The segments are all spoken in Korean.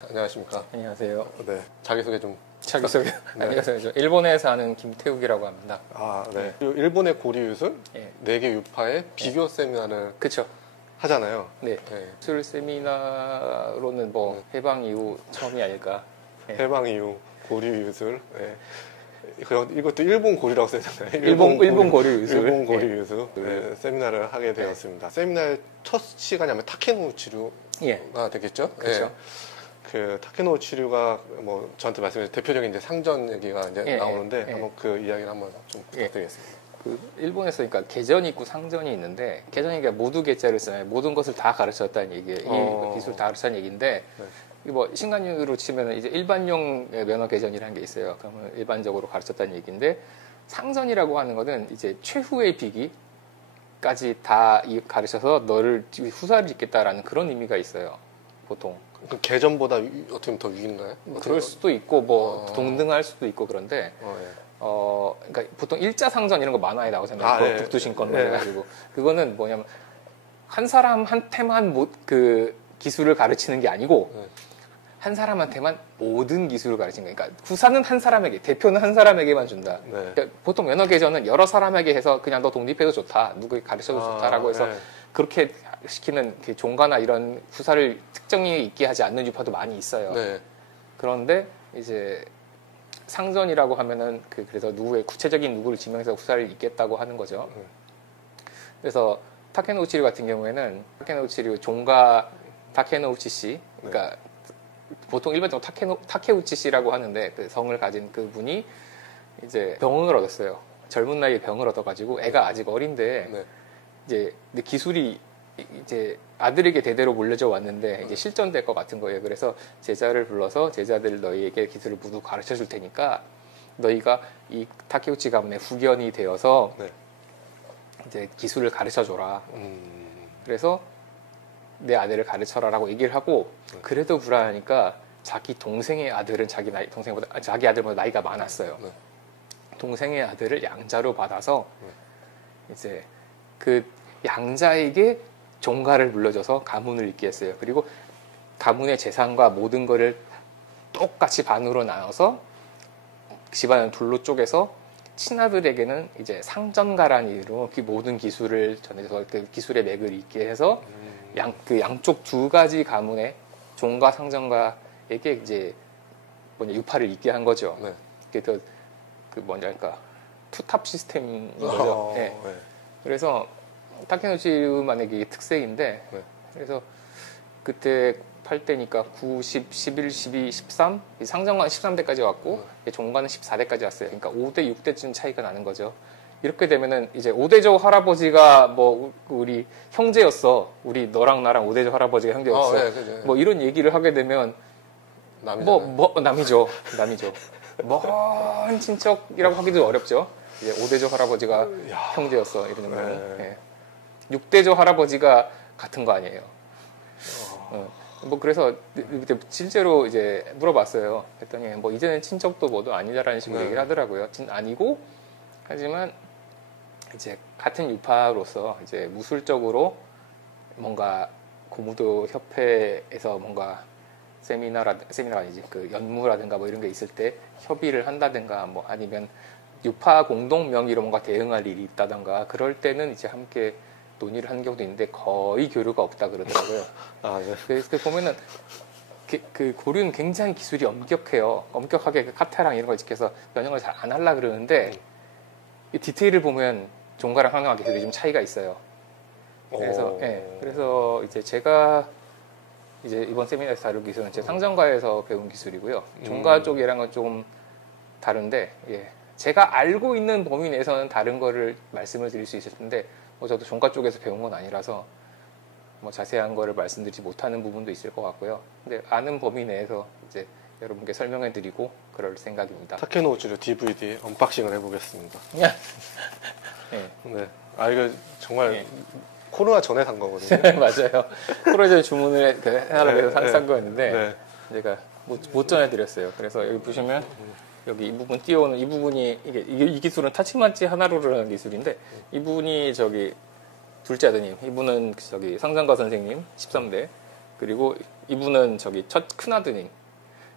안녕하십니까. 안녕하세요. 네. 자기소개 좀. 자기소개. 네. 안녕하세요. 일본에 사는 김태욱이라고 합니다. 아, 네. 일본의 고리유술 예. 4개 유파의 비교 세미나를 그쵸. 하잖아요. 네. 네. 술 세미나로는 뭐 해방 이후 처음이 아닐까. 네. 해방 이후 고리유술. 네. 이것도 일본 고리라고 써있잖아요. 일본 고리유술. 일본 고리유술. 예. 네. 세미나를 하게 되었습니다. 세미나의 첫 시간이 아마 타케노우치류가 예. 되겠죠? 그렇죠. 네. 그 타케노우치류가 뭐 저한테 말씀해 대표적인 이제 상전 얘기가 이제 나오는데 한번 그 이야기를 한번 좀 부탁드리겠습니다. 그 일본에서 그러니까 계전이 있고 상전이 있는데 계전이 그러니까 모두 계자를 쓰나요? 모든 것을 다 가르쳤다는 얘기예요. 이 기술 다 가르쳤다는 얘기인데 이 뭐 신간으로 치면 이제 일반용 면허 계전이라는 게 있어요. 그러면 일반적으로 가르쳤다는 얘기인데 상전이라고 하는 거는 이제 최후의 비기까지 다 가르쳐서 너를 후사를 잇겠다라는 그런 의미가 있어요. 보통. 그 개전보다 어떻게 보면 더 위인가요? 그럴 수도 있고 뭐 동등할 수도 있고 그런데 그러니까 보통 일자 상전 이런 거 만화에 나오잖아요. 북두신권 해가지고 그거는 뭐냐면 한 사람한테만 그 기술을 가르치는 게 아니고 한 사람한테만 모든 기술을 가르치는 거예요. 그러니까 후사는 한 사람에게, 대표는 한 사람에게만 준다. 그러니까 보통 면허 개전은 여러 사람에게 해서 그냥 너 독립해도 좋다, 누구에게 가르쳐도 좋다라고 해서 그렇게 시키는 종가나 이런 후사를 특정이 있게 하지 않는 유파도 많이 있어요. 그런데 이제 상전이라고 하면은 그래서 누구의 구체적인 누구를 지명해서 후사를 잇겠다고 하는 거죠. 그래서 타케노우치류 같은 경우에는 타케노우치류 종가 타케노우치 씨, 그러니까 보통 일반적으로 타케우치 씨라고 하는데 그 성을 가진 그 분이 이제 병을 얻었어요. 젊은 나이에 병을 얻어가지고 애가 아직 어린데 이제 기술이 이제 아들에게 대대로 물려져 왔는데 이제 실전될 것 같은 거예요. 그래서 제자를 불러서 제자들 너희에게 기술을 모두 가르쳐 줄 테니까 너희가 이 타케우치 가문의 후견이 되어서 이제 기술을 가르쳐 줘라. 그래서 내 아들을 가르쳐라라고 얘기를 하고 그래도 불안하니까 자기 동생의 아들은 자기 아들보다 나이가 많았어요. 동생의 아들을 양자로 받아서 이제 그 양자에게 종가를 물려줘서 가문을 잇게 했어요. 그리고 가문의 재산과 모든 거를 똑같이 반으로 나눠서 집안을 둘로 쪼개서 친아들에게는 이제 상전가라는 이유로 그 모든 기술을 전해서 그 기술의 맥을 잇게 해서 양쪽 두 가지 가문의 종가 상전가에게 이제 유파를 잇게 한 거죠. 그래서 그 뭐랄까 투탑 시스템인 거죠. 그래서 타케노우치류만의 특색인데 그래서 그때 팔 때니까 9, 10, 11, 12, 13 상전가는 13대까지 왔고 종가는 14대까지 왔어요. 그러니까 5대, 6대쯤 차이가 나는 거죠. 이렇게 되면은 이제 오대조 할아버지가 뭐 우리 형제였어. 우리 너랑 나랑 오대조 할아버지가 형제였어. 뭐 이런 얘기를 하게 되면 남이죠. 먼 친척이라고 하기도 어렵죠. 이제 오대조 할아버지가 형제였어. 이러면 6대조 할아버지가 같은 거 아니에요. 뭐 그래서 실제로 이제 물어봤어요. 했더니 뭐 이제는 친척도 뭐도 아니다라는 식으로 얘기를 하더라고요. 아니고 하지만 이제 같은 유파로서 이제 무술적으로 뭔가 고무도 협회에서 뭔가 세미나가 아니지 그 연무라든가 뭐 이런 게 있을 때 협의를 한다든가 뭐 아니면 유파 공동 명의로 뭔가 대응할 일이 있다든가 그럴 때는 이제 함께 논의를 하는 경우도 있는데 거의 교류가 없다 그러더라고요. 그래서 보면은 그 고류는 굉장히 기술이 엄격해요. 엄격하게 그 카타랑 이런 걸 지켜서 변형을 잘 안 하려 그러는데 이 디테일을 보면 종가랑 항상 기술이 좀 차이가 있어요. 그래서 이제 제가 이제 이번 세미나에서 다룰 기술은 제 상전가에서 배운 기술이고요. 종가 쪽이랑은 조금 다른데 제가 알고 있는 범위 내에서는 다른 거를 말씀을 드릴 수 있을 텐데 저도 종가 쪽에서 배운 건 아니라서 뭐 자세한 거를 말씀드리지 못하는 부분도 있을 것 같고요. 근데 아는 범위 내에서 이제 여러분께 설명해 드리고 그럴 생각입니다. 타케노우치류 DVD 언박싱을 해보겠습니다. 이거 정말 코로나 전에 산 거거든요. 맞아요. 코로나 전에 주문을 해달라고 해서 산 거였는데 제가 못 전해드렸어요. 그래서 여기 보시면 여기 이 부분 띄워오는 이 부분이 이 기술은 타치마치 하나로라는 기술인데 이분이 저기 둘째 아드님, 이분은 저기 상장가 선생님 13대, 그리고 이분은 저기 첫 큰아드님.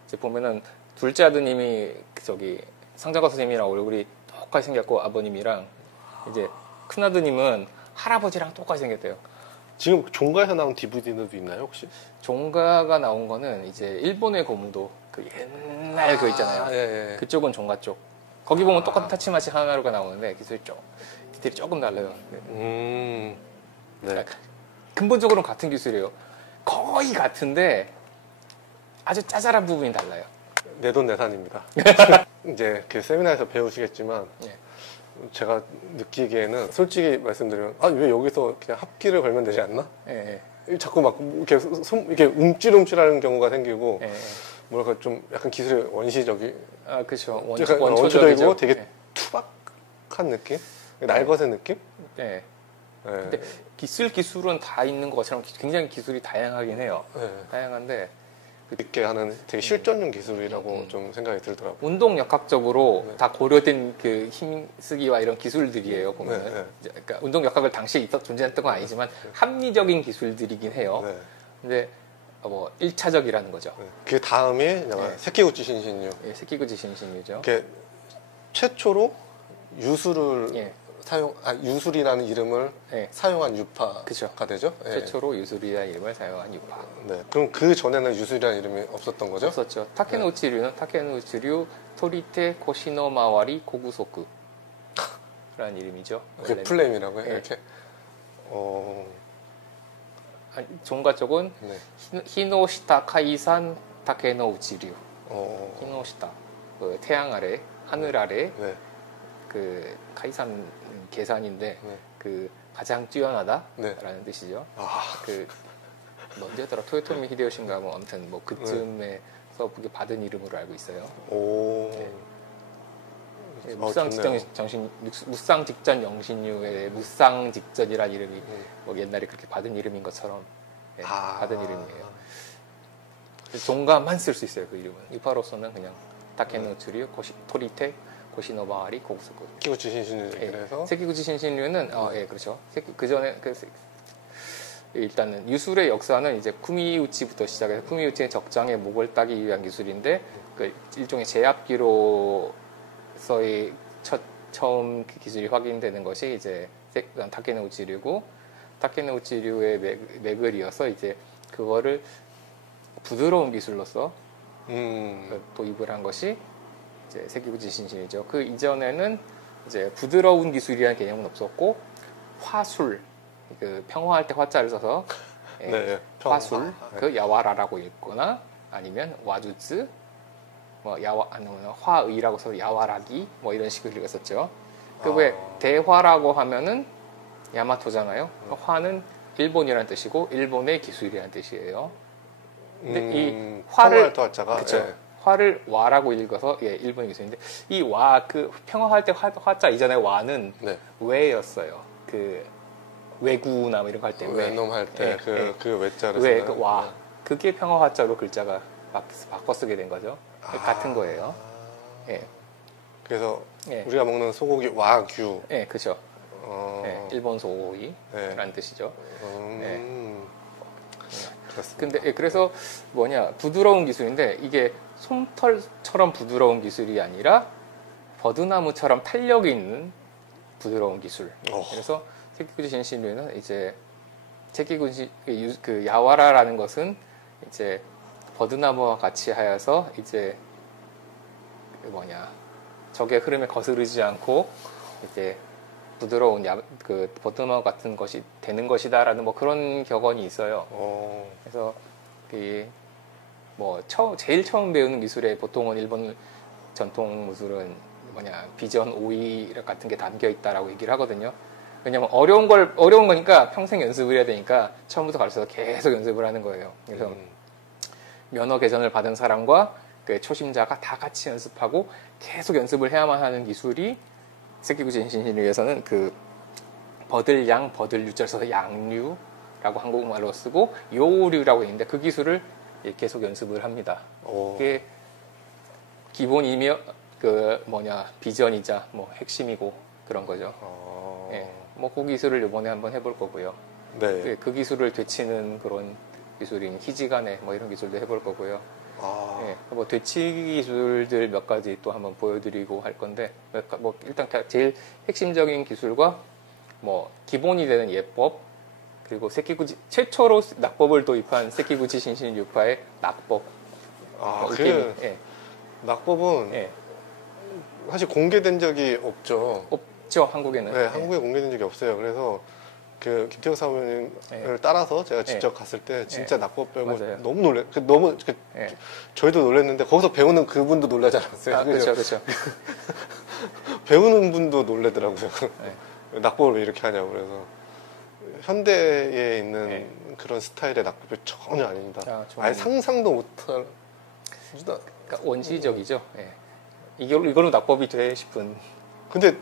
이제 보면은 둘째 아드님이 저기 상자과 선생님이랑 얼굴이 똑같이 생겼고 아버님이랑 이제 큰아드님은 할아버지랑 똑같이 생겼대요. 지금 종가에서 나온 DVD도 있나요 혹시? 종가가 나온 거는 이제 일본의 고무도 그 옛날 그 있잖아요. 예. 그쪽은 종가 쪽. 거기 보면 똑같은 타치마치 하나루가 나오는데 디테일이 조금 달라요. 네. 그러니까 근본적으로는 같은 기술이에요. 거의 같은데 아주 짜잘한 부분이 달라요. 내돈내산입니다. 이제 그 세미나에서 배우시겠지만 예. 제가 느끼기에는 솔직히 말씀드리면 왜 여기서 그냥 합기를 걸면 되지 않나? 예. 자꾸 막 이렇게 이렇게 움찔움찔하는 경우가 생기고 예. 뭐랄까 좀 약간 기술이 원시적이 그렇죠. 원초적이고 되게 투박한 느낌? 날것의 느낌? 예. 네. 근데 기술은 다 있는 것처럼 굉장히 기술이 다양하긴 해요. 네. 다양한데 있게 하는 되게 실전용 기술이라고 좀 생각이 들더라고요. 운동 역학적으로 다 고려된 그 힘쓰기와 이런 기술들이에요. 보면 그러니까 운동 역학을 당시에 존재했던 건 아니지만 합리적인 기술들이긴 해요. 근데 뭐 1차적이라는 거죠. 그 다음이 세키구치 신신류. 예, 세키구치 신신류죠. 최초로 유술을 유술이라는 이름을 사용한 유파가 그쵸. 되죠. 최초로 유술이라는 이름을 사용한 유파. 네. 그럼 그 전에는 유술이라는 이름이 없었던 거죠? 없었죠. 타케노우치류는 타케노우치류 토리테 코시노마와리 고구소쿠 라는 이름이죠. 그게 플레임이라고요? 네. 이렇게? 종가 쪽은 히노시타 카이산 타케노우치류. 히노시타 그 태양 아래 하늘 아래 그 카이산 계산인데 그 가장 뛰어나다라는 뜻이죠. 그 언제더라 토요토미 히데요시인가 뭐 아무튼 뭐 그쯤에서 받은 이름으로 알고 있어요. 무쌍 직전 영신류의 무쌍 직전이라는 이름이 뭐 옛날에 그렇게 받은 이름인 것처럼 받은 이름이에요. 종가만 쓸 수 있어요. 그 이름은 유파로서는 그냥 타케노츠류 토리테 고시노마와리 고구소쿠. 세키구치 신신류. 그래서 세키구치 신신류는 그렇죠. 그 전에 일단은 유술의 역사는 이제 쿠미우치부터 시작해서 쿠미우치의 적장에 목을 따기 위한 기술인데 그 일종의 제압기로서의 처음 기술이 확인되는 것이 이제 타케노우치류고 타케노우치류의 맥을 이어서 이제 그거를 부드러운 기술로서 도입을 한 것이 이제 세키구치 신신이죠. 그 이전에는 이제 부드러운 기술이라는 개념은 없었고 화술, 그 평화할 때 화자를 써서 화술, 그 야와라라고 읽거나 아니면 와주츠, 뭐 아니면 화의라고 써서 야와라기 뭐 이런 식으로 읽었었죠. 그 왜 대화라고 하면은 야마토잖아요. 화는 일본이라는 뜻이고 일본의 기술이라는 뜻이에요. 근데 이 화를 화를 와라고 읽어서 일본 기술인데 이 와 그 평화할 때 화자 이전에 와는 외였어요. 그 외구나 뭐 이런 거 할 때 외놈 할 때 그 외자를 왜 그 와 그게 평화 화자로 글자가 바꿔 쓰게 된 거죠. 같은 거예요. 그래서 우리가 먹는 소고기 와규. 그렇죠. 일본 소고기라는 뜻이죠. 근데 그래서 부드러운 기술인데 이게 솜털처럼 부드러운 기술이 아니라 버드나무처럼 탄력이 있는 부드러운 기술. 그래서 세키구치 신신류는 이제 세키구치 그 야와라라는 것은 이제 버드나무와 같이 하여서 이제 적의 흐름에 거스르지 않고 이제 부드러운 그 버드나무 같은 것이 되는 것이다라는 뭐 그런 격언이 있어요. 그래서 제일 처음 배우는 기술에 보통은 일본 전통 무술은 비전 오이 같은 게 담겨 있다라고 얘기를 하거든요. 왜냐면 어려운 거니까 평생 연습을 해야 되니까 처음부터 가르쳐서 계속 연습을 하는 거예요. 그래서 면허 개전을 받은 사람과 그 초심자가 다 같이 연습하고 계속 연습을 해야만 하는 기술이 세키구치 신신류에서는 그 버들양 버들유자를 써서 양류라고 한국말로 쓰고 요류라고 있는데 그 기술을 계속 연습을 합니다. 그게 기본이며 비전이자 핵심이고 그런 거죠. 그 기술을 이번에 한번 해볼 거고요. 그 기술을 되치는 그런 기술인 히지간에 뭐 이런 기술도 해볼 거고요. 아. 예, 뭐 되치기 기술들 몇 가지 또 한번 보여드리고 할 건데, 뭐 일단 제일 핵심적인 기술과 뭐 기본이 되는 예법, 그리고 최초로 낙법을 도입한 세키구치 신신 유파의 낙법. 아, 뭐 예. 낙법은 예. 사실 공개된 적이 없죠. 없죠, 한국에는. 네, 한국에 공개된 적이 없어요. 그래서 그 김태형 사모님을 따라서 제가 직접 갔을 때 진짜 낙법 배우고 맞아요. 너무 저희도 놀랐는데 거기서 배우는 그분도 놀라지 않았어요. 아, 그렇죠. 배우는 분도 놀래더라고요. 낙법을 왜 이렇게 하냐고. 그래서 현대에 있는 그런 스타일의 낙법이 전혀 아닙니다. 아예 상상도 못할. 그러니까 원시적이죠. 이걸로 낙법이 돼 싶은. 근데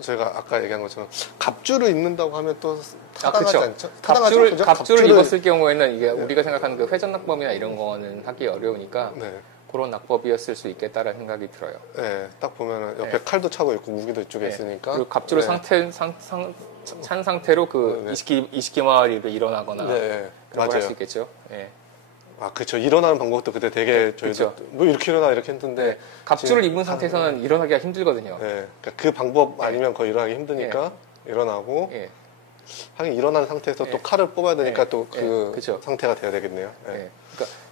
제가 아까 얘기한 것처럼 갑주를 입는다고 하면 또 타당하지 않죠? 갑주를 입었을 경우에는 이게 우리가 생각하는 그 회전 낙법이나 이런 거는 하기 어려우니까 그런 낙법이었을 수 있겠다라는 생각이 들어요. 네, 딱 보면은 옆에 칼도 차고 있고 무기도 이쪽에 있으니까. 그리고 갑주를 찬 상태로 이시키마리를 일어나거나 그런 걸 할 수 있겠죠. 아, 그렇죠. 일어나는 방법도 그때 되게 저희도 뭐 이렇게 일어나 이렇게 했는데 갑주를 입은 상태에서는 일어나기가 힘들거든요. 그러니까 그 방법 아니면 거의 일어나기 힘드니까 일어나고 하긴 일어난 상태에서 또 칼을 뽑아야 되니까 또 그 상태가 돼야 되겠네요. 그러니까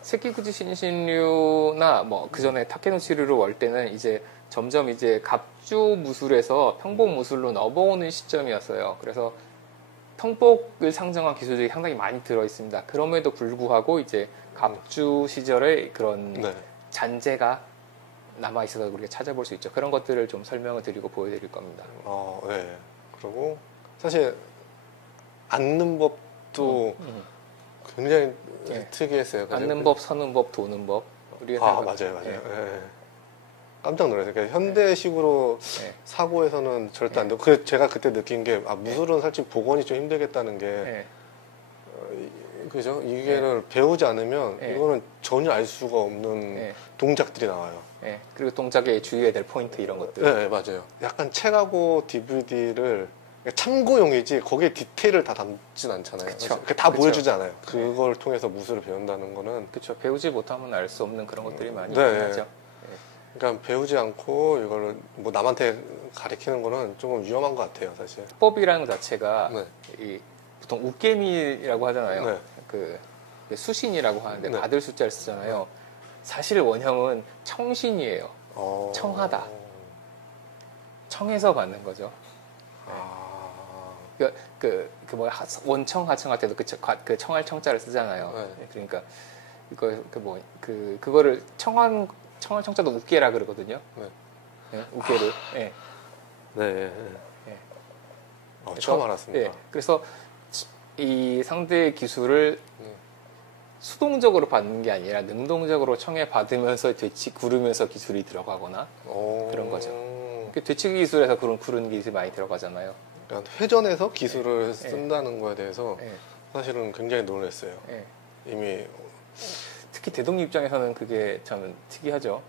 세키구치 신신류나 뭐 그 전에 타케노치류로 올 때는 이제 점점 이제 갑주 무술에서 평복 무술로 넘어오는 시점이었어요. 그래서 평복을 상정한 기술들이 상당히 많이 들어 있습니다. 그럼에도 불구하고 이제 갑주 시절의 그런 잔재가 남아 있어서 우리가 찾아볼 수 있죠. 그런 것들을 좀 설명을 드리고 보여드릴 겁니다. 네. 그리고 사실 앉는 법도 굉장히 특이했어요. 앉는 법, 서는 법, 도는 법. 맞아요. 깜짝 놀랐어요. 그러니까 현대식으로 사고에서는 절대 안 되고, 제가 그때 느낀 게, 무술은 사실 복원이 좀 힘들겠다는 게, 그죠? 이게를 배우지 않으면 이거는 전혀 알 수가 없는 동작들이 나와요. 그리고 동작에 주의해야 될 포인트 이런 것들. 네, 맞아요. 약간 책하고 DVD를 참고용이지 거기에 디테일을 다 담진 않잖아요. 다 보여주지 않아요. 그걸 통해서 무술을 배운다는 거는. 그렇죠. 배우지 못하면 알 수 없는 그런 것들이 많이 있긴 하죠. 그러니까 배우지 않고 이거를 뭐 남한테 가르치는 거는 조금 위험한 것 같아요, 사실. 법이라는 것 자체가 보통 웃개미라고 하잖아요. 그 수신이라고 하는데 받을 숫자를 쓰잖아요. 사실 원형은 청신이에요. 청하다. 청해서 받는 거죠. 원청 하청 할 때도 그 청할 청자를 쓰잖아요. 그러니까 그거를 청할 청자도 웃게라 그러거든요. 웃게를. 처음 알았습니다. 그래서 이 상대의 기술을 수동적으로 받는 게 아니라 능동적으로 청해 받으면서 구르면서 기술이 들어가거나 그런 거죠. 되치기 기술에서 그런 구르는 기술이 많이 들어가잖아요. 그러니까 회전해서 기술을 쓴다는 거에 대해서 사실은 굉장히 놀랐어요. 이미 특히 대동류 입장에서는 그게 참 특이하죠.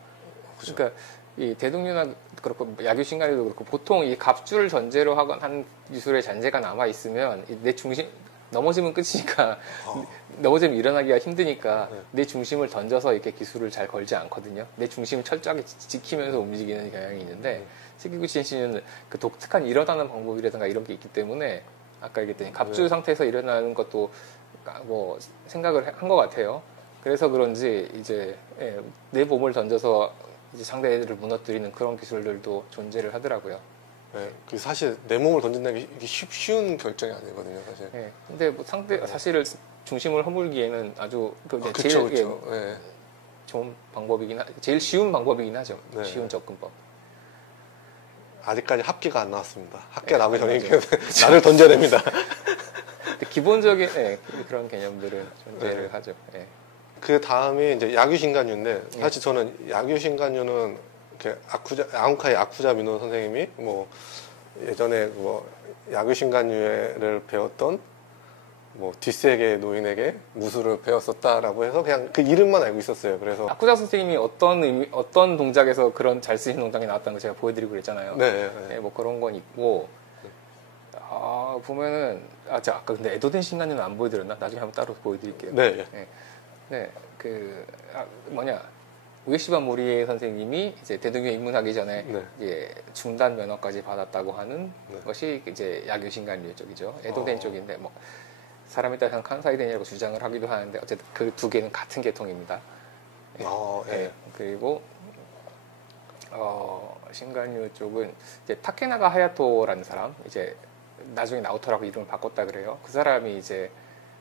그러니까 이 대동류나 그렇고 야규신간에도 그렇고 보통 이 갑주를 전제로 한 기술의 잔재가 남아 있으면 내 중심 넘어지면 끝이니까 넘어지면 일어나기가 힘드니까 내 중심을 던져서 이렇게 기술을 잘 걸지 않거든요. 내 중심을 철저하게 지키면서 움직이는 경향이 있는데 세키구치 신신은 그 독특한 일어나는 방법이라든가 이런 게 있기 때문에 아까 얘기했더니 갑주 상태에서 일어나는 것도 뭐 생각을 한 것 같아요. 그래서 그런지 이제 내 몸을 던져서 이제 상대를 무너뜨리는 그런 기술들도 존재를 하더라고요. 사실 내 몸을 던진다는 게 쉬운 결정이 아니거든요, 사실. 근데 뭐 사실을 중심을 허물기에는 아주 제일 좋은 방법이긴 제일 쉬운 방법이긴 하죠. 쉬운 접근법. 아직까지 합기가 안 나왔습니다. 합기가 나오기 전에 나를 던져야 됩니다. 기본적인 그런 개념들은 존재를 하죠. 그 다음이 이제 야규신간유인데 사실 저는 야규신간유는 아웅카이 아쿠자 미노 선생님이 뭐 예전에 뭐 야규신간유를 배웠던 뭐 뒷세계 노인에게 무술을 배웠었다라고 해서 그냥 그 이름만 알고 있었어요. 그래서 아쿠자 선생님이 어떤 동작에서 그런 잘 쓰이는 동작이 나왔다는 거 제가 보여드리고 그랬잖아요. 뭐 그런 건 있고 보면은 아까 근데 에도된 신간요는 안 보여드렸나? 나중에 한번 따로 보여드릴게요. 네. 네. 우에시바 모리에 선생님이 이제 대등교에 입문하기 전에 네. 이제 중단 면허까지 받았다고 하는 네. 것이 이제 야교 신간요 쪽이죠. 에도된 쪽인데 뭐 사람에 따라 칸사이덴이라고 주장을 하기도 하는데 어쨌든 그 두 개는 같은 계통입니다. 네. 그리고 신간요 쪽은 이제 타케나가 하야토라는 사람, 이제 나중에 나오토라고 이름을 바꿨다 그래요. 그 사람이 이제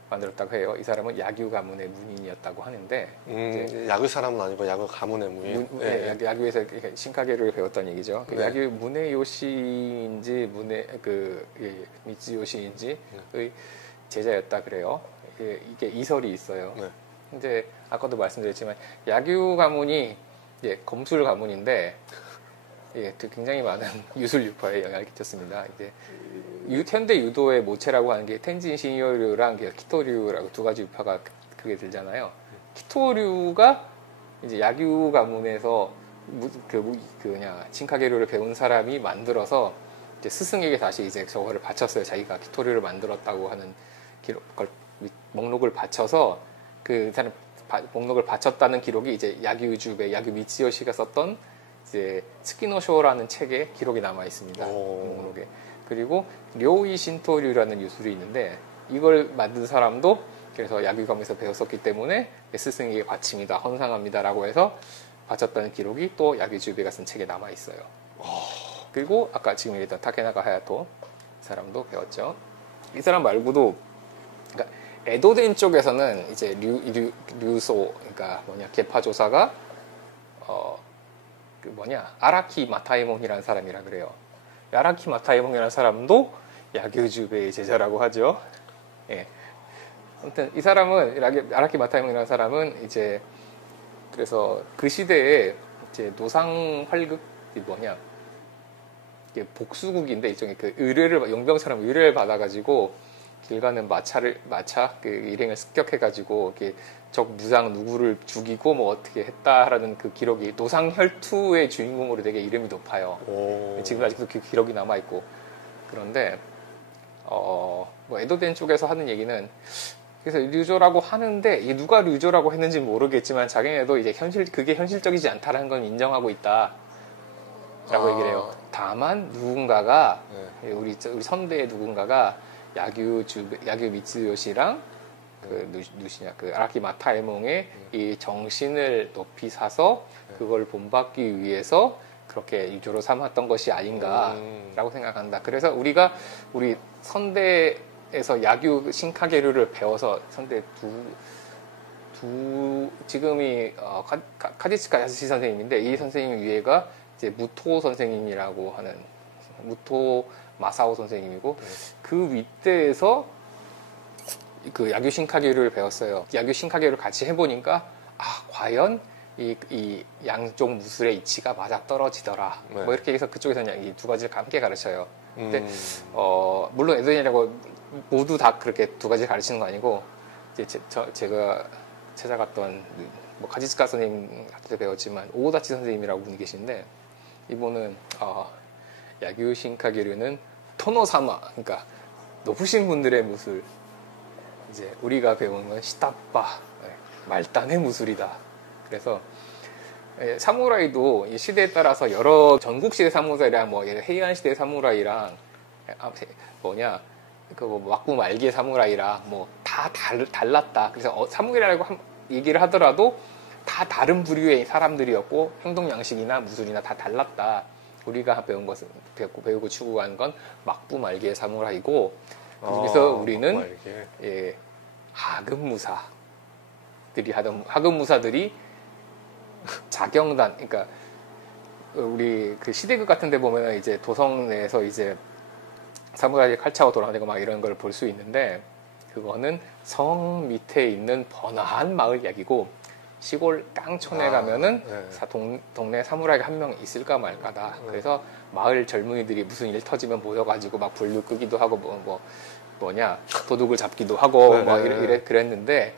만들었다고 해요. 이 사람은 야규 가문의 문인이었다고 하는데 이제 야구 사람은 아니고 야구 가문의 문인. 야규에서 신카게를 배웠다는 얘기죠. 그 네. 야규 문에요시인지 미츠요시인지의 제자였다 그래요. 이게 이설이 있어요. 네. 이제 아까도 말씀드렸지만 야규 가문이 검술 가문인데 굉장히 많은 유술 유파에 영향을 끼쳤습니다. 이제 현대 유도의 모체라고 하는 게 텐진 신요류랑 키토류라고 두 가지 유파가 그게 들잖아요. 키토류가 이제 야규 가문에서 칭카게류를 배운 사람이 만들어서 이제 스승에게 다시 이제 저거를 바쳤어요. 자기가 키토류를 만들었다고 하는 목록을 바쳐서 그 사람 목록을 바쳤다는 기록이 이제 야규주베 야규 미츠요시가 썼던 이제 스키노쇼라는 책에 기록이 남아 있습니다. 그 목록에. 그리고 료이 신토류라는 유술이 있는데 이걸 만든 사람도 그래서 야규감에서 배웠었기 때문에 스승에게 바칩니다, 헌상합니다라고 해서 바쳤다는 기록이 또 야규주베가 쓴 책에 남아 있어요. 그리고 아까 지금 얘기했던 타케나가 하야토 사람도 배웠죠. 이 사람 말고도 그러니까 에도된 쪽에서는 이제 류소 그러니까 계파 조사가 아라키 마타에몬이라는 사람이라 그래요. 아라키 마타에몬이라는 사람도 야규주베의 제자라고 하죠. 예. 아무튼 이 사람은 아라키 마타에몬이라는 사람은 이제 그래서 그 시대에 이제 노상 활극이 이게 복수국인데 일종의 그 용병처럼 의뢰를 받아가지고 길 가는 마차 그 일행을 습격해가지고 이렇게 적 무장 누구를 죽이고 뭐 어떻게 했다라는 그 기록이 노상혈투의 주인공으로 되게 이름이 높아요. 지금 아직도 그 기록이 남아 있고 그런데 에도된 쪽에서 하는 얘기는 그래서 류조라고 하는데 이게 누가 류조라고 했는지 모르겠지만 자기네도 이제 그게 현실적이지 않다라는 건 인정하고 있다라고 얘기를 해요. 다만 누군가가 우리 선대의 누군가가 야규 미츠요시랑 그 아라키 마타에몽의 이 정신을 높이 사서 그걸 본받기 위해서 그렇게 유조로 삼았던 것이 아닌가라고 생각한다. 그래서 우리 선대에서 야규 신카게류를 배워서 선대 지금이 카지츠카 야스시 선생님인데 이 선생님 위에가 이제 무토 선생님이라고 하는 무토 마사오 선생님이고 그 윗대에서 그 야규 신카게를 배웠어요. 야규 신카게를 같이 해보니까 과연 이 양쪽 무술의 이치가 맞아 떨어지더라. 뭐 이렇게 해서 그쪽에서는 이 두 가지를 함께 가르쳐요. 근데 물론 에도인이라고 모두 다 그렇게 두 가지를 가르치는 거 아니고 이제 제가 찾아갔던 카지츠카 선생님 같은 데 배웠지만 오다치 선생님이라고 분이 계신데 이분은 야규 신카게류는 토노사마, 그러니까 높으신 분들의 무술, 이제 우리가 배우는 건 시타빠, 말단의 무술이다. 그래서 사무라이도 이 시대에 따라서 여러 전국 시대 사무라이랑 해이안 시대 사무라이랑 막부 말기의 사무라이랑 다 달랐다. 그래서 사무라이라고 얘기를 하더라도 다 다른 부류의 사람들이었고 행동 양식이나 무술이나 다 달랐다. 우리가 배운 것은 배우고 추구하는 건 막부 말기의 사무라이고 거기서 우리는 하급무사들이 자경단, 그러니까 우리 그 시대극 같은 데 보면 이제 도성 내에서 이제 사무라이 칼차고 돌아다니고 막 이런 걸 볼 수 있는데 그거는 성 밑에 있는 번화한 마을 이야기고 시골 깡촌에 가면은 동네 사무라이가 한 명 있을까 말까다. 그래서 마을 젊은이들이 무슨 일 터지면 모여가지고 막 불을 끄기도 하고 도둑을 잡기도 하고 그랬는데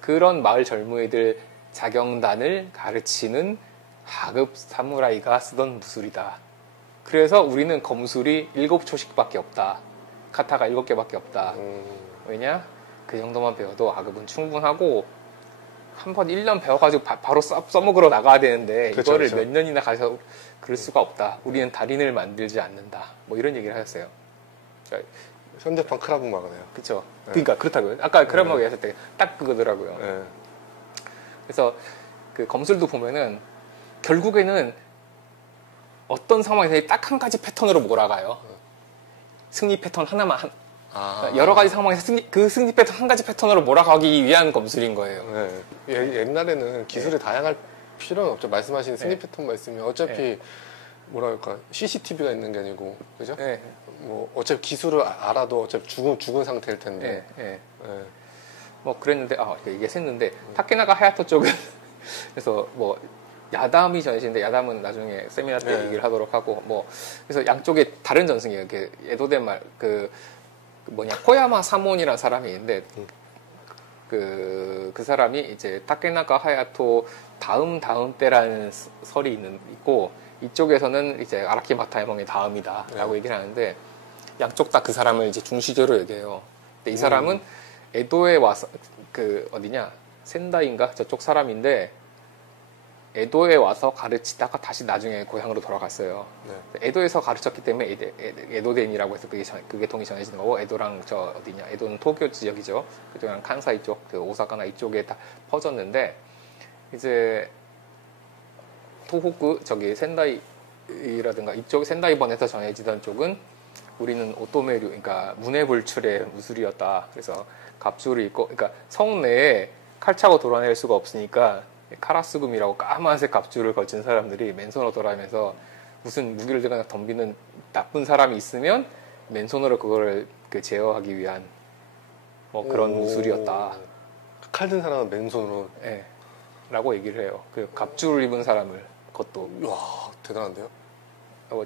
그런 마을 젊은이들 자경단을 가르치는 하급 사무라이가 쓰던 무술이다. 그래서 우리는 검술이 7초씩밖에 없다. 카타가 7개밖에 없다. 왜냐? 그 정도만 배워도 악업은 충분하고 한 번 1년 배워가지고 바로 써먹으러 나가야 되는데 그쵸, 이거를 그쵸. 몇 년이나 가서 그럴 수가 없다. 우리는 달인을 만들지 않는다. 뭐 이런 얘기를 하셨어요. 현대판 크라브마가네요. 그쵸. 네. 그러니까 그렇다고요. 아까 크라브마가 했을 때 딱 그거더라고요. 네. 그래서 그 검술도 보면은 결국에는 어떤 상황에서 딱 한 가지 패턴으로 몰아가요. 승리 패턴 하나만 여러 가지 상황에서 그 승리 패턴 한 가지 패턴으로 몰아가기 위한 검술인 거예요. 네. 옛날에는 기술이 다양할 필요는 없죠. 말씀하신 승리 네. 패턴만 있으면 어차피 뭐랄까 CCTV가 있는 게 아니고 그죠? 네. 뭐 어차피 기술을 알아도 어차피 죽은 상태일 텐데. 뭐 그랬는데 이게 샜는데 타케나가 하야토 쪽은 그래서 뭐 야담이 전시인데 야담은 나중에 세미나 때 얘기를 하도록 하고 뭐 그래서 양쪽에 다른 전승이에요. 그 에도된 말 그 뭐냐 코야마 사몬이라는 사람이 있는데 그 사람이 이제 타케나가 하야토 다음 때라는 설이 있고 이쪽에서는 이제 아라키 마타에몽의 다음이다라고 얘기를 하는데 양쪽 다 그 사람을 이제 중시적으로 얘기해요. 근데 이 사람은 에도에 와서 그 어디냐 센다인가 저쪽 사람인데 에도에 와서 가르치다가 다시 나중에 고향으로 돌아갔어요. 에도에서 가르쳤기 때문에 에도덴이라고 해서 그게 통이 전해지는 거고 에도랑 저 어디냐 에도는 도쿄 지역이죠. 그쪽이랑 칸사이 쪽, 그 오사카나 이쪽에 다 퍼졌는데 이제 토호쿠 저기 센다이라든가 이쪽 센다이번에서 전해지던 쪽은 우리는 오토메류 그러니까 문해불출의 무술이었다. 그래서 갑주를 입고 그러니까 성 내에 칼 차고 돌아낼 수가 없으니까 카라스금이라고 까만색 갑주를 걸친 사람들이 맨손으로 돌아다니면서 무슨 무기를 들거나 덤비는 나쁜 사람이 있으면 맨손으로 그거를 제어하기 위한 뭐 그런 무술이었다. 칼 든 사람은 맨손으로. 라고 얘기를 해요. 그 갑주를 입은 사람을 그것도. 와 대단한데요?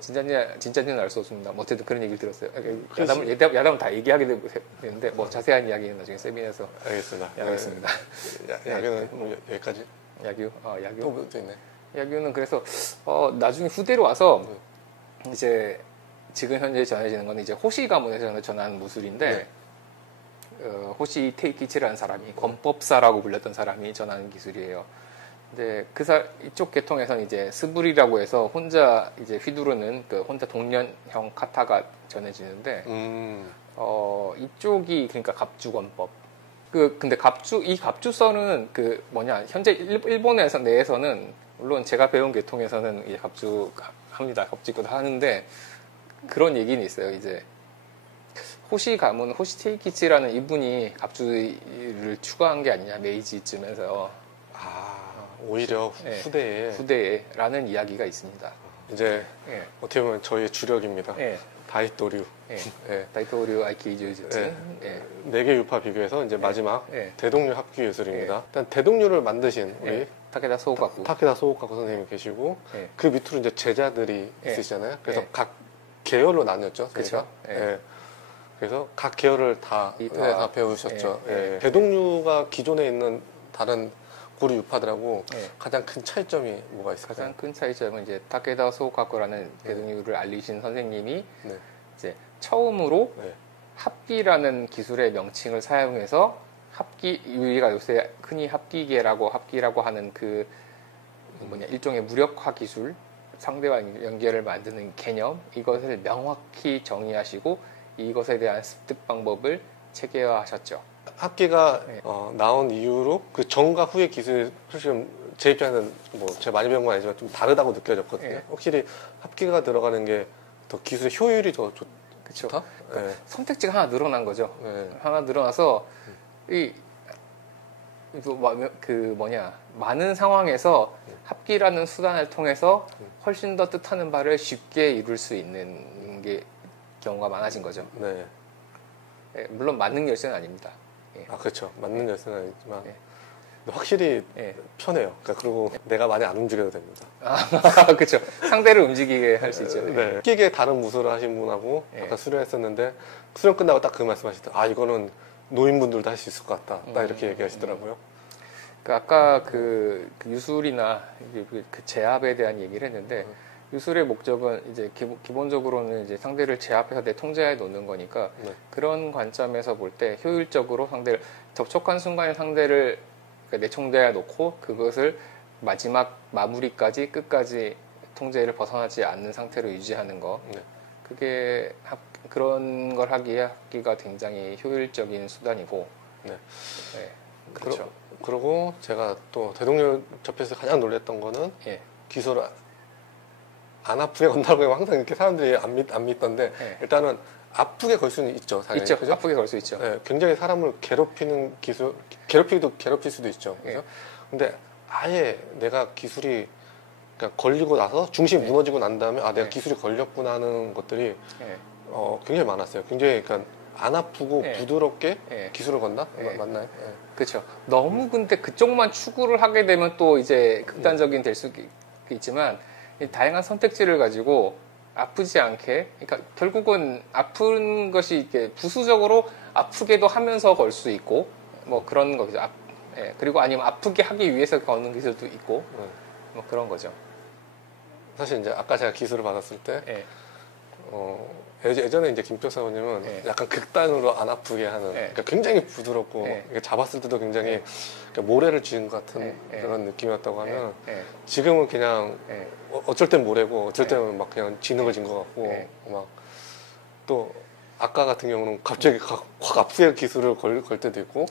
진짜인지는 알 수 없습니다. 뭐 어쨌든 그런 얘기를 들었어요. 야담을 다 얘기하게 되는데 뭐 자세한 이야기는 나중에 세미나에서 알겠습니다. 하겠습니다. 야규는 여기까지. 야규. 또 있네. 야규는 그래서 나중에 후대로 와서 이제 지금 현재 전해지는 건 이제 호시 가문에서 전하는 무술인데 호시 테이키치라는 사람이 권법사라고 불렸던 사람이 전하는 기술이에요. 근데 이쪽 계통에서는 이제 스불이라고 해서 혼자 이제 휘두르는 그 혼자 동년형 카타가 전해지는데 이쪽이 그러니까 갑주권법. 근데 이 갑주설은 현재 일본에서 내에서는 물론 제가 배운 계통에서는 이제 갑주 합니다. 갑주기도 하는데 그런 얘기는 있어요. 이제 호시 가문 호시 테이키치라는 이분이 갑주를 추가한 게 아니냐 메이지쯤에서. 오히려 후대에라는 이야기가 있습니다. 이제 어떻게 보면 저희의 주력입니다. 다이토류. 다이토류 아이키주짓수. 4개 유파 비교해서 이제 마지막 대동류 합기 예술입니다. 일단 대동류를 만드신 우리 타케다 소우가쿠 선생님이 계시고 그 밑으로 이제 제자들이 있으시잖아요. 그래서 각 계열로 나뉘었죠. 그렇죠. 그래서 각 계열을 다 배우셨죠. 대동류가 기존에 있는 다른 고리 유파들하고 가장 큰 차이점이 뭐가 있을까요? 가장 큰 차이점은 이제 타케다 소우가쿠라는 대동류를 알리신 선생님이 이제 처음으로 합기라는 기술의 명칭을 사용해서 우리가 요새 흔히 합기라고 하는 일종의 무력화 기술, 상대와 연결을 만드는 개념, 이것을 명확히 정의하시고 이것에 대한 습득 방법을 체계화하셨죠. 합기가 나온 이후로 그 전과 후의 기술이 사실 제 입장에는 뭐 제가 많이 배운 건 아니지만 좀 다르다고 느껴졌거든요. 확실히 합기가 들어가는 게 더 기술의 효율이 더 좋다. 그러니까 선택지가 하나 늘어난 거죠. 하나 늘어나서 많은 상황에서 합기라는 수단을 통해서 훨씬 더 뜻하는 바를 쉽게 이룰 수 있는 경우가 많아진 거죠. 물론 맞는 열쇠는 아닙니다. 그렇죠. 맞는 열쇠는 아니지만 확실히 편해요. 그리고 내가 많이 안 움직여도 됩니다. 그렇죠. 상대를 움직이게 할 수 있죠. 웃기게 다른 무술을 하신 분하고 아까 수련했었는데 수련 끝나고 딱 그 말씀하시더라고요. 이거는 노인분들도 할 수 있을 것 같다. 딱 이렇게 얘기하시더라고요. 아까 그 유술이나 그 제압에 대한 얘기를 했는데 유술의 목적은 이제 기본적으로는 이제 상대를 제압해서 내 통제하에 놓는 거니까 네. 그런 관점에서 볼 때 효율적으로 상대를 접촉한 순간에 상대를 내 통제하에 놓고 그것을 마지막 마무리까지 끝까지 통제를 벗어나지 않는 상태로 유지하는 거. 네. 그게 그런 걸 하기가 굉장히 효율적인 수단이고. 네. 네. 그렇죠. 그리고 제가 또 대동료 접해서 가장 놀랬던 거는 예. 기술을 안 아프게 건다고 하면 항상 이렇게 사람들이 안 믿던데 네. 일단은 아프게 걸 수는 있죠. 당연히. 있죠. 그죠? 아프게 걸 수 있죠. 네, 굉장히 사람을 괴롭히는 기술, 괴롭힐 수도 있죠. 그죠? 예. 근데 아예 내가 기술이 그러니까 걸리고 나서 중심이 네. 무너지고 난 다음에 아 내가 네. 기술이 걸렸구나 하는 것들이 예. 굉장히 많았어요. 굉장히 그러니까 안 아프고 네. 부드럽게 예. 기술을 건다? 네. 맞나요? 네. 그렇죠. 너무 근데 그쪽만 추구를 하게 되면 또 이제 극단적인 될 수 있지만 이 다양한 선택지를 가지고 아프지 않게, 그러니까 결국은 아픈 것이 이렇게 부수적으로 아프게도 하면서 걸 수 있고 뭐 그런 거죠. 예. 그리고 아니면 아프게 하기 위해서 거는 기술도 있고 뭐 그런 거죠. 사실 이제 아까 제가 기술을 받았을 때 예. 예전에 이제 김표 사모님은 네. 약간 극단으로 안 아프게 하는 네. 그러니까 굉장히 부드럽고 네. 이게 잡았을 때도 굉장히 네. 그러니까 모래를 쥐는 것 같은 네. 그런 느낌이었다고 하면 예. 지금은 그냥 예. 어쩔 땐 모래고 어쩔 네. 때는 막 그냥 쥐는 걸 진 것 같고 네. 막 또 아까 같은 경우는 갑자기 확 아프게 기술을 걸 때도 있고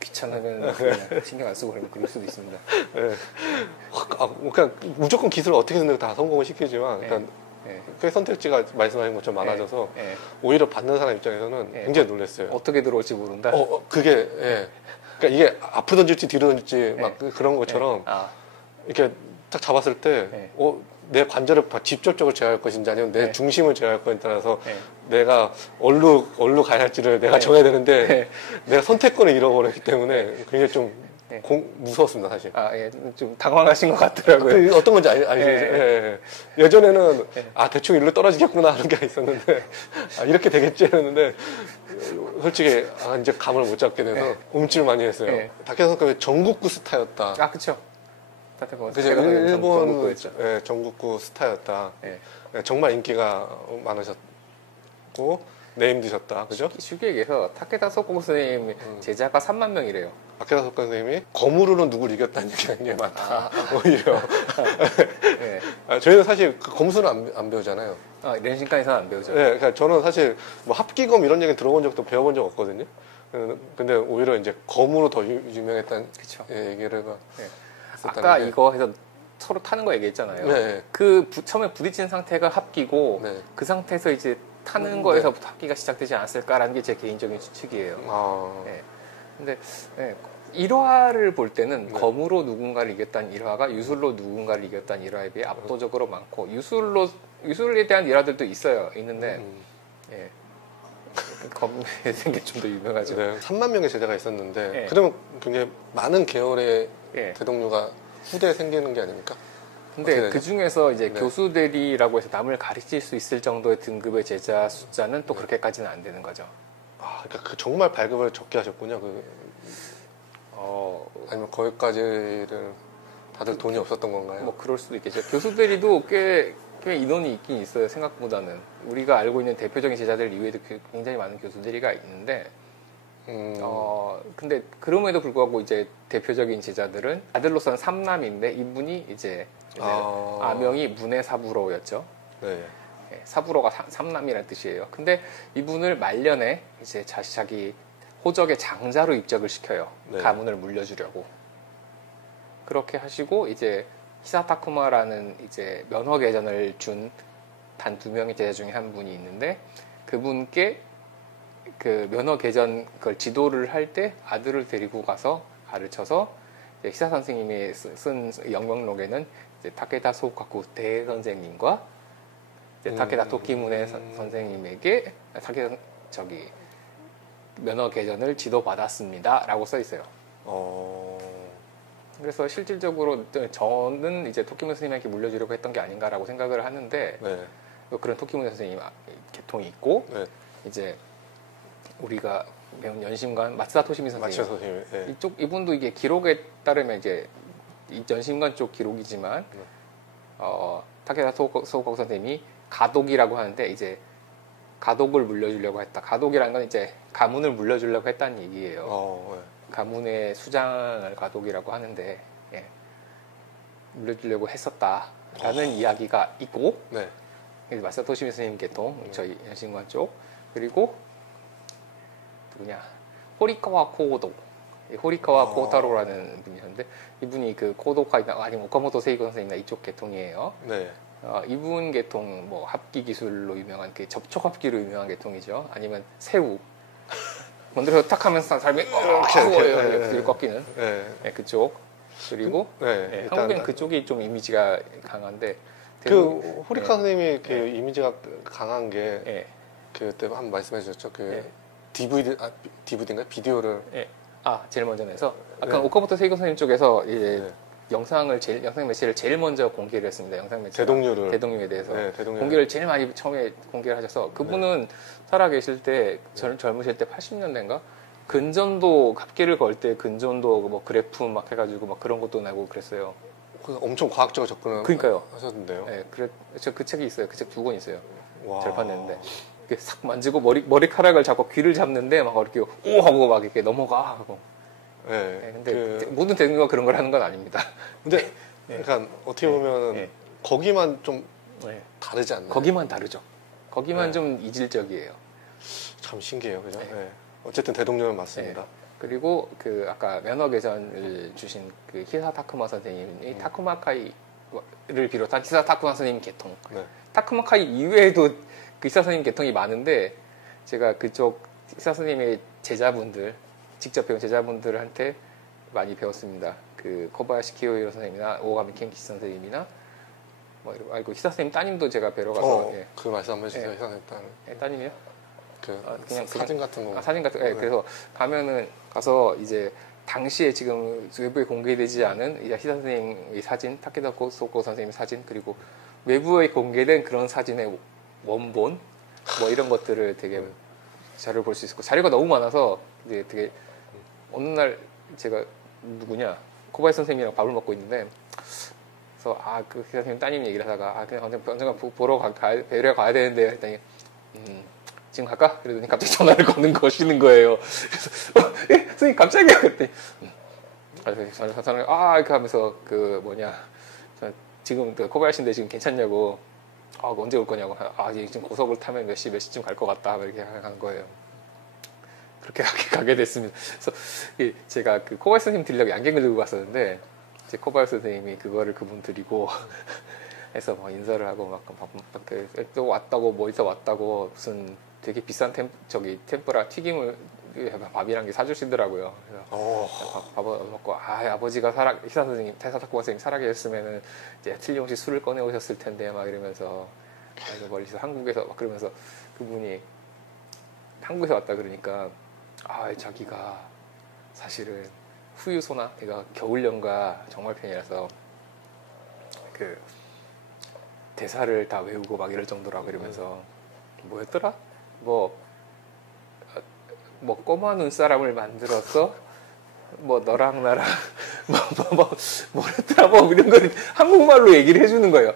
귀찮으면 그냥 신경 안 쓰고 그러면 그럴 수도 있습니다. 예. 그러니까 무조건 기술을 어떻게든 다 성공을 시키지만 네. 그러니까 예. 꽤 선택지가 말씀하신 것처럼 많아져서 예. 오히려 받는 사람 입장에서는 예. 굉장히 놀랐어요. 어떻게 들어올지 모른다. 그게 예. 그러니까 이게 앞으로 던질지 뒤로 던질지 막 그런 것처럼 아. 이렇게 딱 잡았을 때 네. 내 관절을 직접적으로 제어할 것인지 아니면 내 네. 중심을 제어할 것에 따라서 네. 내가 어디로 가야 할지를 내가 네. 정해야 되는데 네. 내가 선택권을 잃어버렸기 때문에 굉장히 좀 네. 무서웠습니다 사실. 아, 예, 좀 당황하신 것 같더라고요. 어떤 건지 아시죠? 네. 예. 예전에는 네. 대충 일로 떨어지겠구나 하는 게 있었는데 이렇게 되겠지 했는데 솔직히 이제 감을 못 잡게 돼서 움찔 많이 했어요. 네. 다케사카 전국구 스타였다. 아, 그쵸. 그죠? 일본 전국구 스타였다. 예. 네, 정말 인기가 많으셨고 네임드셨다. 그죠? 쉽게 얘기해서 타케다 소코 선생님 제자가 3만 명이래요. 박해다 석가 선생님이 검으로는 누굴 이겼다는 얘기가 굉장히 많다. 오히려. 예. 저희는 사실 그 검수는 안 배우잖아요. 아, 렌신간에서는 안 배우죠. 네, 그러니까 저는 사실 뭐 합기검 이런 얘기 들어본 적도 배워본 적 없거든요. 근데 오히려 이제 검으로 더 유명했다는 그쵸. 얘기를 예. 했었다는 아까 게. 이거 해서 서로 타는 거 얘기했잖아요. 네. 처음에 부딪힌 상태가 합기고 네. 그 상태에서 이제 타는 거에서부터 합기가 시작되지 않았을까라는 게 제 개인적인 추측이에요. 아, 예. 근데 예, 일화를 볼 때는 네. 검으로 누군가를 이겼다는 일화가 유술로 누군가를 이겼다는 일화에 비해 압도적으로 많고 유술에 대한 일화들도 있는데 예. 검에 대한 게 좀 더 유명하죠. 네. 3만 명의 제자가 있었는데 네. 그러면 굉장히 많은 계열의 예. 대동료가 후대에 생기는 게 아닙니까? 근데 어떻게 그 되죠? 중에서 이제 네. 교수 대리라고 해서 남을 가르칠 수 있을 정도의 등급의 제자 숫자는 또 그렇게까지는 안 되는 거죠. 그러니까 정말 발급을 적게 하셨군요. 아니면 거기까지를 다들 돈이 없었던 건가요? 뭐 그럴 수도 있겠죠. 교수 대리도 꽤 인원이 있긴 있어요. 생각보다는 우리가 알고 있는 대표적인 제자들 이외에도 굉장히 많은 교수 대리가 있는데 근데 그럼에도 불구하고 이제 대표적인 제자들은 아들로서는 삼남인데 이분이 이제 아명이 문해사부로였죠. 네. 예, 사부로가 삼남이라는 뜻이에요. 근데 이분을 말년에 이제 자기 호적의 장자로 입적을 시켜요. 네. 가문을 물려주려고. 그렇게 하시고 이제 히사타쿠마라는 이제 면허 개전을 준 단 2명의 제자 중에 한 분이 있는데 그분께 그 면허 개전 그걸 지도를 할 때 아들을 데리고 가서 가르쳐서 히사 선생님이 쓴 영명록에는 이제 타케다 소카쿠 대선생님과 타케다 토키무네 선생님에게 면허 개전을 지도받았습니다라고 써 있어요. 그래서 실질적으로 저는 이제 토키무네 선생님에게 물려주려고 했던 게 아닌가라고 생각을 하는데 네. 그런 토키무네 선생님 계통이 있고 네. 이제 우리가 배운 연심관 마츠다 토시미 선생님 네. 이분도 이게 기록에 따르면 이제 이 연심관 쪽 기록이지만 타케다 소고 선생님이 가독이라고 하는데 이제 가독을 물려주려고 했다. 가독이라는 건 이제 가문을 물려주려고 했다는 얘기예요. 네. 가문의 수장을 가독이라고 하는데 예. 물려주려고 했었다라는 이야기가 있고 네. 마사토시미 스님 계통 저희 연신관 쪽 그리고 누구냐 호리카와 코오도 호리카와 코타로라는 분이셨는데 이분이 그 코도카이나 아니면 오카모토 세이고 선생님이나 이쪽 계통이에요. 네. 이분 계통 뭐 합기 기술로 유명한 그 접촉 합기로 유명한 계통이죠. 아니면 새우 건드려서 탁 하면서 삶이 이렇게 꺾이는 네, 그쪽 그리고 네, 한국엔 그쪽이 좀 이미지가 강한데 그 호리카 선생님이 그 이미지가 강한 게 그때 한번 말씀해 주셨죠. 그 DVD인가 비디오를 제일 먼저 내서 아까 오카모토 세이고 선생님 쪽에서 이제 영상 매체를 제일 먼저 공개를 했습니다. 영상 매체 대동류에 대해서 공개를 제일 많이 처음에 공개를 하셔서 그분은 살아계실 때 젊으실 때 80년대인가 근전도 합기를 걸 때 근전도 뭐 그래프 막 해가지고 막 그런 것도 내고 그랬어요. 엄청 과학적으로 접근을 그러니까요. 하셨는데요. 네, 그 책이 있어요. 그 책 2권 있어요. 와. 절판 냈는데 이렇게 싹 만지고 머리카락을 잡고 귀를 잡는데 막 이렇게 오 하고 막 이렇게 넘어가 하고. 네, 근데 모든 대중가 그런 걸 하는 건 아닙니다. 근데 그러니까 어떻게 보면 거기만 좀 다르지 않나요? 거기만 다르죠. 거기만 좀 이질적이에요. 참 신기해요, 그죠? 어쨌든 대동료는 맞습니다. 그리고 그 아까 면허 개전을 주신 그 히사 타쿠마 선생님이 타쿠마카이를 비롯한 히사 타쿠마 선생님 계통. 타쿠마카이 이외에도 그 히사 선생님 계통이 많은데 제가 그쪽 히사 선생님의 제자분들 직접 배운 제자분들한테 많이 배웠습니다. 그 코바야시 키요히로 선생님이나 오가미 켄키치 선생님이나 뭐 이러고 알고 히사 선생님 따님도 제가 뵈러 가서 그 말씀 한번 해주세요. 히사 선생님 따님이요? 그냥 사진 같은 거. 사진 같은 거. 그래서 가면은 가서 이제 당시에 지금 외부에 공개되지 않은 히사 선생님의 사진, 타케다 소코 선생님의 사진 그리고 외부에 공개된 그런 사진의 원본 뭐 이런 것들을 되게 자료를 볼 수 있었고 자료가 너무 많아서 되게 어느 날 제가 누구냐 코바야시 선생님이랑 밥을 먹고 있는데 그래서 그 선생님 따님 얘기를 하다가 그냥 언젠가 보러 뵈러 가야 되는데 했더니 지금 갈까? 그러더니 갑자기 전화를 거는 것이는 거예요. 그래서 선생님 갑자기요? 그랬더니 전화를 이렇게 하면서 그 뭐냐 지금 코바야시인데 지금 괜찮냐고 언제 올 거냐고 지금 고속을 타면 몇 시쯤 갈 것 같다 이렇게 한 거예요. 그렇게 가게 됐습니다. 그래서 제가 그 코바야시 선생님 드리려고 양갱을 들고 갔었는데 이제 코바야시 선생님이 그거를 그분 드리고 해서 막 인사를 하고 막 또 왔다고 뭐 있어 왔다고 무슨 되게 비싼 템뿌라 튀김을 밥이랑 게 사주시더라고요. 그래서 밥 먹고 아버지가 히사 선생님 타쿠마 선생님 살아계셨으면은 이제 틀림없이 술을 꺼내 오셨을 텐데 막 이러면서 멀리서 한국에서 막 그러면서 그분이 한국에서 왔다 그러니까 자기가 사실은 후유소나 얘가 겨울연가 정말 팬이라서 그 대사를 다 외우고 막 이럴 정도라고 이러면서 뭐였더라? 뭐 꼬마 눈사람을 만들어서 뭐 너랑 나랑 뭐였더라 뭐 이런 거를 한국말로 얘기를 해주는 거예요.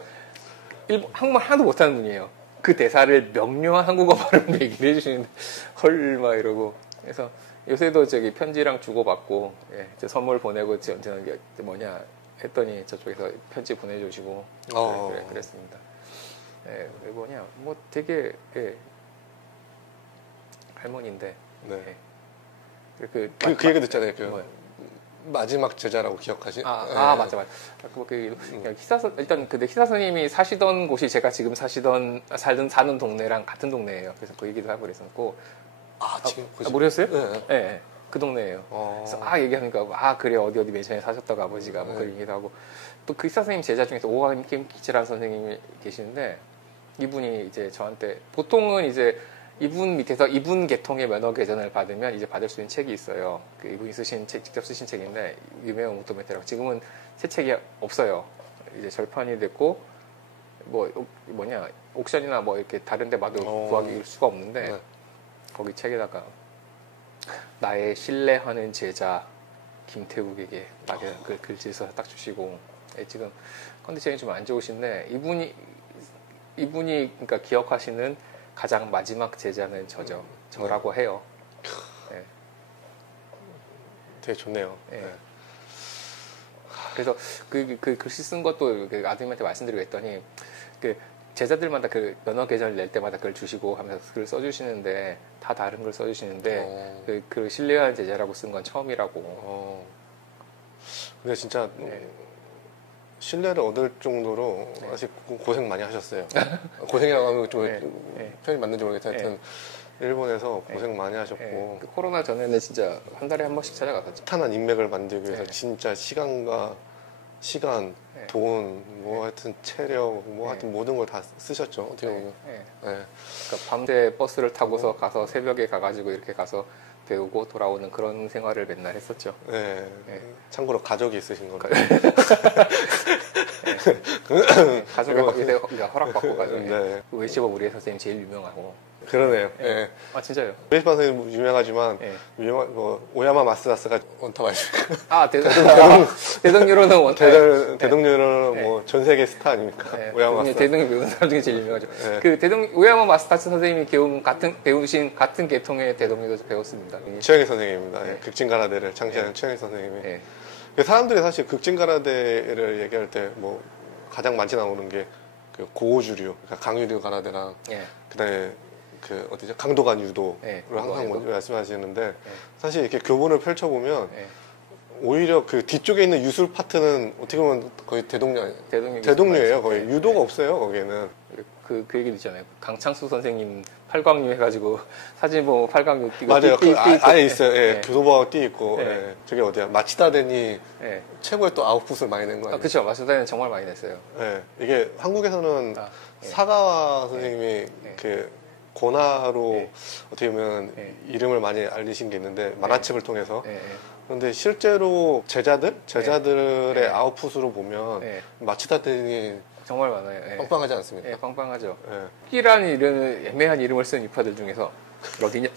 한국말 하나도 못하는 분이에요. 그 대사를 명료한 한국어 발음으로 얘기를 해주시는데 헐 막 이러고 그래서 요새도 편지랑 주고받고 선물 보내고 저는 뭐냐 했더니 저쪽에서 편지 보내주시고 그랬습니다. 뭐냐 뭐 되게 할머니인데 그 얘기 듣잖아요. 마지막 제자라고 기억하시? 맞아. 일단 근데 히사 선생님이 사시던 곳이 제가 지금 사는 동네랑 같은 동네예요. 그래서 그 얘기도 하고 그랬었고. 지금 모르셨어요? 네. 그 동네예요. 그래서 얘기하니까 그래 어디 매천에 사셨다고 아버지가 뭐 그런 얘기도 하고 또 그 히사 선생님 제자 중에서 오가미 켄키치라는 선생님이 계시는데 이분이 이제 저한테 보통은 이제 이분 밑에서 이분 계통의 면허 개전을 받으면 이제 받을 수 있는 책이 있어요. 그 이분이 직접 쓰신 책인데 유메오 모토메테라고 지금은 새 책이 없어요. 이제 절판이 됐고 뭐냐 옥션이나 뭐 이렇게 다른데 봐도 구하기 수가 없는데 거기 책에다가 나의 신뢰하는 제자 김태욱에게 딱 글짓을 딱 주시고 지금 컨디션이 좀 안 좋으신데 이분이 그러니까 기억하시는 가장 마지막 제자는 저라고 해요. 네. 되게 좋네요. 네. 그래서 그 글씨 쓴 것도 그 아드님한테 말씀드리고 했더니 그 제자들마다 그 면허 계절 낼 때마다 그걸 주시고 하면서 글을 써주시는데 다 다른 걸 써주시는데 그 신뢰한 제자라고 쓴 건 처음이라고. 근데 진짜 신뢰를 얻을 정도로 사실 고생 많이 하셨어요. 고생이라고 하면 좀 표현이 맞는지 모르겠다. 하여튼 일본에서 고생 많이 하셨고 그 코로나 전에는 진짜 한 달에 한 번씩 찾아갔었죠. 탄탄한 인맥을 만들기 위해서 진짜 시간, 돈, 뭐 하여튼 체력, 뭐 하여튼 모든 걸 다 쓰셨죠. 어떻게 보면. 그러니까 밤새 버스를 타고서 가서 새벽에 가가지고 이렇게 가서 배우고 돌아오는 그런 생활을 맨날 했었죠. 네. 참고로 가족이 있으신 거죠. 가족의 허락받고 가죠. 네. 웨이시버 우리 선생님 제일 유명하고. 그러네요. 아 진짜요? 웨이시버 선생님 유명하지만 오야마 마스다스가 원탑 아닙니까? 아 대동유로는 원탑. 대동유로는 뭐 전 세계 스타 아닙니까? 오야마 마스다스. 대동유 배우는 사람 중에 제일 유명하죠. 그 오야마 마스다스 선생님이 배우신 같은 계통의 대동유도 배웠습니다. 최영희 선생님입니다. 극진가라데를 창시한 최영희 선생님이. 사람들이 사실 극진가라데를 얘기할 때 뭐 가장 많이 나오는 게 그 고호주류, 그러니까 강유류 가라데랑 그다음에 그 어디죠? 강도간 유도를 항상 먼저 말씀하시는데 사실 이렇게 교본을 펼쳐보면 오히려 그 뒤쪽에 있는 유술 파트는 어떻게 보면 거의 대동류예요. 거의 유도가 없어요. 거기에는 그 얘기도 있잖아요. 강창수 선생님 팔광류 해가지고 사진 보면 팔광류 띄고 맞아요. 안에 있어요. 교도보하고 띠 있고 저게 어디야? 마치다덴이 최고의 또 아웃풋을 많이 낸 거 아니에요? 그렇죠. 마치다덴은 정말 많이 냈어요. 이게 한국에서는 사가와 선생님이 그 고나로 어떻게 보면 이름을 많이 알리신 게 있는데 만화책을 통해서 그런데 실제로 제자들의 아웃풋으로 보면 마치다덴이 정말 많아요. 빵빵하지 않습니까? 빵빵하죠. 흑기라는 이름을 애매한 이름을 쓴 유파들 중에서 어디냐?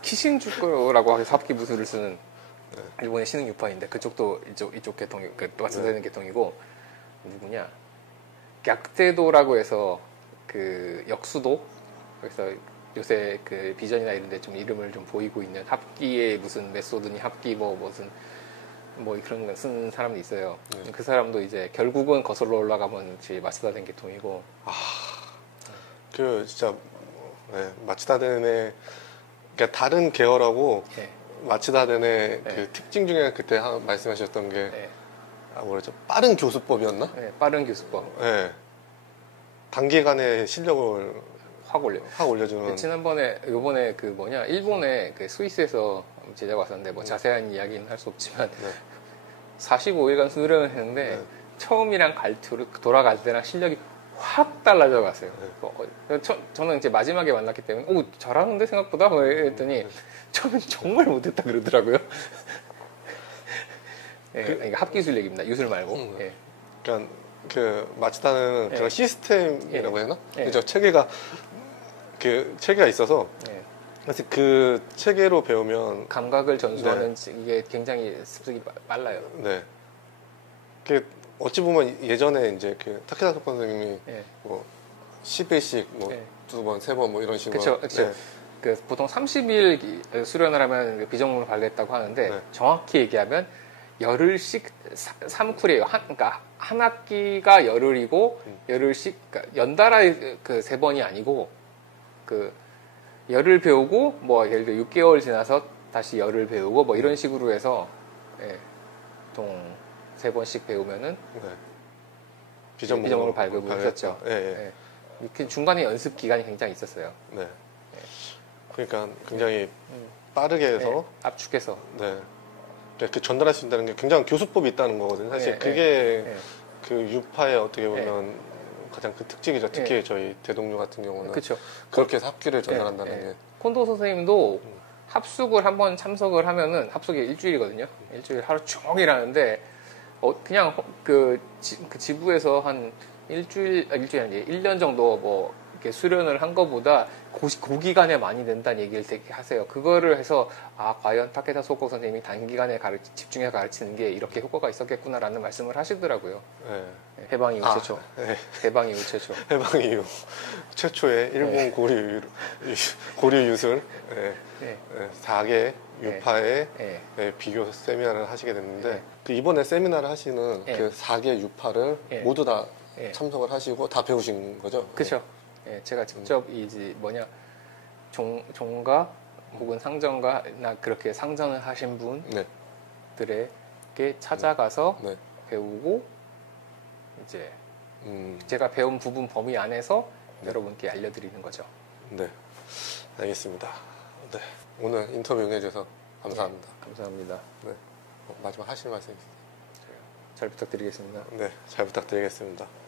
키신주쿠라고 해서 합기 무술을 쓰는 일본의 신흥 유파인데 그쪽도 이쪽 계통이 마치다덴 계통이고 누구냐? 격대도라고 해서 그 역수도 그래서 요새 그 비전이나 이런데 좀 이름을 좀 보이고 있는 합기의 무슨 메소드니 합기 무슨 그런 거 쓰는 사람이 있어요. 그 사람도 이제 결국은 거슬러 올라가면 마치다덴 계통이고. 그 진짜 마치다덴의 그러니까 다른 계열하고 마치다덴의 그 특징 중에 그때 말씀하셨던 게 뭐랬죠? 빠른 교수법이었나? 빠른 교수법. 단기간에 실력을 확 올려주는. 요번에 그 일본에 그 스위스에서 제자가 왔었는데 뭐 자세한 이야기는 할 수 없지만 45일간 수련을 했는데 처음이랑 돌아갈 때랑 실력이 확 달라져 갔어요. 저는 이제 마지막에 만났기 때문에 잘하는데 생각보다 했더니 저는 정말 못했다 그러더라고요. 그러니까 합기술 얘기입니다. 유술 말고. 그러니까 그 마치다는 그런 시스템이라고 해야 되나? 그죠? 체계가 있어서 사실 그 체계로 배우면 감각을 전수하는 이게 굉장히 습득이 빨라요. 그 어찌 보면 예전에 이제 그 타케다 토코 선생님이 뭐 10일씩 두 번, 세 번 이런 식으로. 그렇죠. 그 보통 30일 수련을 하면 비정문을 발급했다고 하는데 정확히 얘기하면 열흘씩 3쿨이에요. 그러니까 한 학기가 열흘이고 열흘씩 그러니까 연달아 그 세 번이 아니고 그 열흘 배우고 예를 들어 6개월 지나서 다시 열흘 배우고 이런 식으로 해서 보통 3번씩 배우면은 비전문으로 발급을 했었죠. 중간에 연습 기간이 굉장히 있었어요. 그러니까 굉장히 빠르게 해서 압축해서 그 전달할 수 있다는 게 굉장히 교수법이 있다는 거거든요. 사실 그게 그 유파의 어떻게 보면 가장 그 특징이죠. 특히 저희 대동류 같은 경우는 그렇게 해서 합기를 전달한다는 게. 콘도 선생님도 합숙을 한번 참석을 하면은 합숙이 일주일이거든요. 일주일 하루 종일 하는데 그냥 그 지부에서 한 일주일 아니 1년 정도 이렇게 수련을 한 것보다 고기간에 많이 된다는 얘기를 되게 하세요. 그거를 해서 과연 타케다 소코 선생님이 단기간에 집중해서 가르치는 게 이렇게 효과가 있었겠구나라는 말씀을 하시더라고요. 네. 해방 이후 최초. 네. 해방 이후 최초. 해방 이후 최초의 일본 고려 유술 네. 네. 네. 4개 유파의 네. 네, 비교 세미나를 하시게 됐는데 네. 그 이번에 세미나를 하시는 네. 그 4개 유파를 네. 모두 다 네. 참석을 하시고 다 배우신 거죠? 그렇죠. 예, 제가 직접 이제 종가 혹은 상전가나 그렇게 상전을 하신 네. 분들에게 찾아가서 네. 배우고 이제 제가 배운 부분 범위 안에서 여러분께 알려드리는 거죠. 네, 알겠습니다. 네, 오늘 인터뷰 응해주셔서 감사합니다. 네, 감사합니다. 네, 마지막 하실 말씀 있으세요? 잘 부탁드리겠습니다. 네, 잘 부탁드리겠습니다.